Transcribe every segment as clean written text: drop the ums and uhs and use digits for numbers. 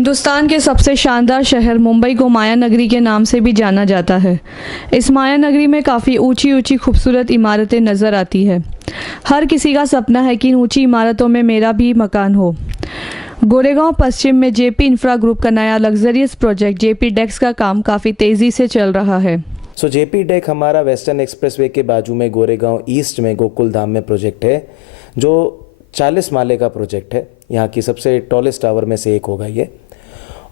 हिंदुस्तान के सबसे शानदार शहर मुंबई को माया नगरी के नाम से भी जाना जाता है। इस माया नगरी में काफ़ी ऊंची ऊंची खूबसूरत इमारतें नज़र आती है। हर किसी का सपना है कि इन ऊंची इमारतों में मेरा भी मकान हो। गोरेगांव पश्चिम में जेपी इंफ्रा ग्रुप का नया लग्जरियस प्रोजेक्ट जेपी डेक्स का काम काफ़ी तेज़ी से चल रहा है। जेपी डेक हमारा वेस्टर्न एक्सप्रेसवे के बाजू में गोरेगांव ईस्ट में गोकुल धाम में प्रोजेक्ट है, जो 40 माले का प्रोजेक्ट है। यहाँ की सबसे टॉलेस्ट टावर में से एक होगा ये।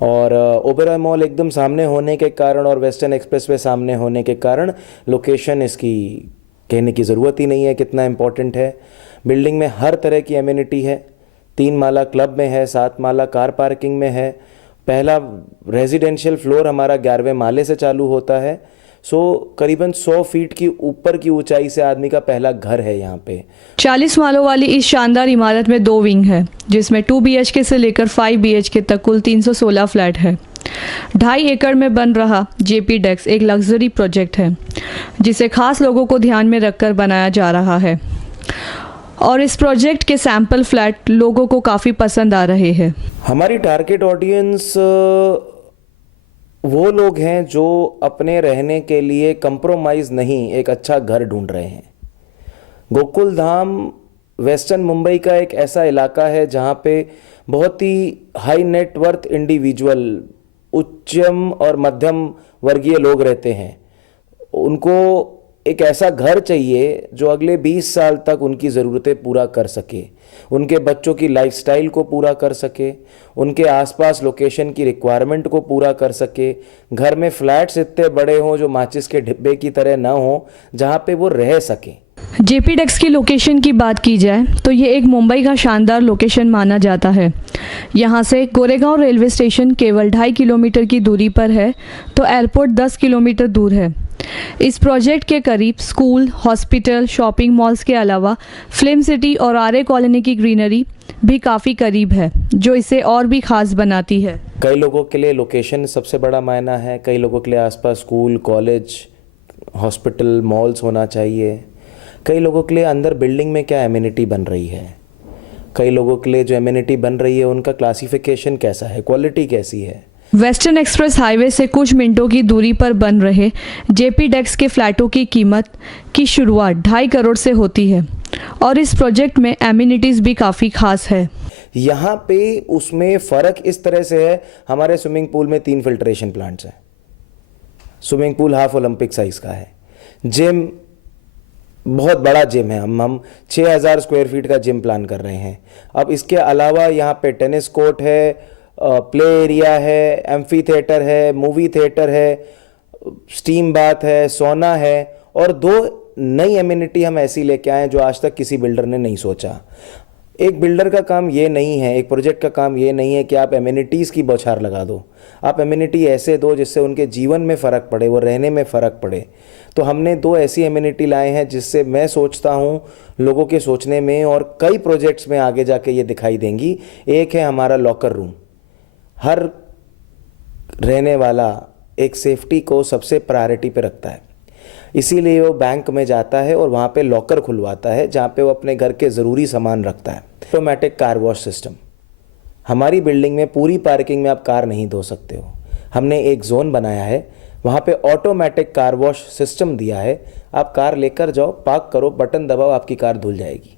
और ओबेरॉय मॉल एकदम सामने होने के कारण और वेस्टर्न एक्सप्रेसवे सामने होने के कारण लोकेशन इसकी कहने की ज़रूरत ही नहीं है कितना इम्पोर्टेंट है। बिल्डिंग में हर तरह की एमिनिटी है। 3 माला क्लब में है, 7 माला कार पार्किंग में है। पहला रेजिडेंशियल फ्लोर हमारा 11वें माले से चालू होता है। करीबन 100 फीट की ऊपर की ऊंचाई से आदमी का पहला घर है यहाँ पे। 40 मालों वाली इस शानदार इमारत में 2 विंग है, जिसमें 2 BHK से लेकर 5 BHK तक कुल 316 फ्लैट है। 2.5 एकड़ में बन रहा जेपी डेक्स एक लग्जरी प्रोजेक्ट है, जिसे खास लोगों को ध्यान में रखकर बनाया जा रहा है। और इस प्रोजेक्ट के सैंपल फ्लैट लोगों को काफ़ी पसंद आ रहे हैं। हमारी टारगेट ऑडियंस वो लोग हैं जो अपने रहने के लिए कंप्रोमाइज़ नहीं, एक अच्छा घर ढूंढ रहे हैं। गोकुल धाम वेस्टर्न मुंबई का एक ऐसा इलाका है जहाँ पे बहुत ही हाई नेटवर्थ इंडिविजुअल, उच्चम और मध्यम वर्गीय लोग रहते हैं। उनको एक ऐसा घर चाहिए जो अगले 20 साल तक उनकी ज़रूरतें पूरा कर सके, उनके बच्चों की लाइफस्टाइल को पूरा कर सके, उनके आसपास लोकेशन की रिक्वायरमेंट को पूरा कर सके। घर में फ्लैट्स इतने बड़े हों जो माचिस के डिब्बे की तरह ना हो, जहाँ पे वो रह सकें। जेपी डेक्स की लोकेशन की बात की जाए तो ये एक मुंबई का शानदार लोकेशन माना जाता है। यहाँ से गोरेगांव रेलवे स्टेशन केवल 2.5 किलोमीटर की दूरी पर है, तो एयरपोर्ट 10 किलोमीटर दूर है। इस प्रोजेक्ट के करीब स्कूल, हॉस्पिटल, शॉपिंग मॉल्स के अलावा फिल्म सिटी और आर्य कॉलोनी की ग्रीनरी भी काफ़ी करीब है, जो इसे और भी खास बनाती है। कई लोगों के लिए लोकेशन सबसे बड़ा मायना है, कई लोगों के लिए आसपास स्कूल, कॉलेज, हॉस्पिटल, मॉल्स होना चाहिए। कई लोगों के लिए अंदर बिल्डिंग में क्या एमिनिटी बन रही है, कई लोगों के लिए जो एमिनिटी बन रही है उनका क्लासिफिकेशन कैसा है, क्वालिटी कैसी है। वेस्टर्न एक्सप्रेस हाईवे से कुछ मिनटों की दूरी पर बन रहे जेपी डेक्स के फ्लैटों की कीमत की शुरुआत 2.5 करोड़ से होती है, और इस प्रोजेक्ट में एमिनिटीज़ भी काफ़ी खास है। यहाँ पे उसमें फ़र्क इस तरह से है, हमारे स्विमिंग पूल में 3 फिल्ट्रेशन प्लांट्स हैं। Swimming pool half Olympic size का है। जिम बहुत बड़ा जिम है। हम 6000 स्क्वायर फीट का जिम प्लान कर रहे हैं। अब इसके अलावा यहाँ पे टेनिस कोर्ट है, प्ले एरिया है, एम्फी थिएटर है, मूवी थिएटर है, स्टीम बाथ है, सोना है, और 2 नई एमिनिटी हम ऐसी लेके आए हैं जो आज तक किसी बिल्डर ने नहीं सोचा। एक बिल्डर का काम ये नहीं है, एक प्रोजेक्ट का काम ये नहीं है कि आप एमिनिटीज़ की बौछार लगा दो। आप एमिनिटी ऐसे दो जिससे उनके जीवन में फ़र्क पड़े, वो रहने में फ़र्क पड़े। तो हमने 2 ऐसी एमिनिटी लाए हैं जिससे मैं सोचता हूँ लोगों के सोचने में और कई प्रोजेक्ट्स में आगे जाके ये दिखाई देंगी। एक है हमारा लॉकर रूम। हर रहने वाला एक सेफ्टी को सबसे प्रायोरिटी पे रखता है, इसीलिए वो बैंक में जाता है और वहाँ पे लॉकर खुलवाता है जहाँ पे वो अपने घर के ज़रूरी सामान रखता है। Automatic car wash system. हमारी बिल्डिंग में पूरी पार्किंग में आप कार नहीं धो सकते हो। हमने एक जोन बनाया है, वहाँ पे ऑटोमेटिक कार वॉश सिस्टम दिया है। आप कार लेकर जाओ, पार्क करो, बटन दबाओ, आपकी कार धुल जाएगी।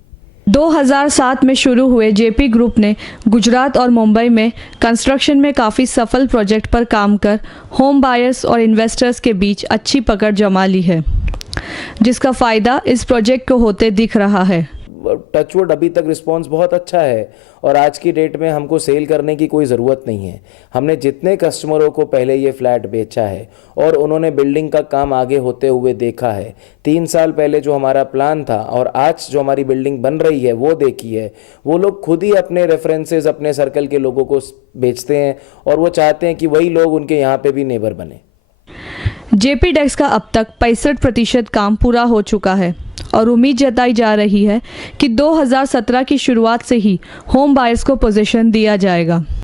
2007 में शुरू हुए जेपी ग्रुप ने गुजरात और मुंबई में कंस्ट्रक्शन में काफ़ी सफल प्रोजेक्ट पर काम कर होम बायर्स और इन्वेस्टर्स के बीच अच्छी पकड़ जमा ली है, जिसका फ़ायदा इस प्रोजेक्ट को होते दिख रहा है। टचवुड अभी तक रिस्पांस बहुत अच्छा है और आज की डेट में हमको सेल करने की कोई ज़रूरत नहीं है। हमने जितने कस्टमरों को पहले ये फ्लैट बेचा है और उन्होंने बिल्डिंग का काम आगे होते हुए देखा है, 3 साल पहले जो हमारा प्लान था और आज जो हमारी बिल्डिंग बन रही है वो देखी है, वो लोग खुद ही अपने रेफरेंसेस अपने सर्कल के लोगों को बेचते हैं और वो चाहते हैं कि वही लोग उनके यहाँ पे भी नेबर बने। जेपी डेक्स का अब तक 65% काम पूरा हो चुका है और उम्मीद जताई जा रही है कि 2017 की शुरुआत से ही होम बायर्स को पोजीशन दिया जाएगा।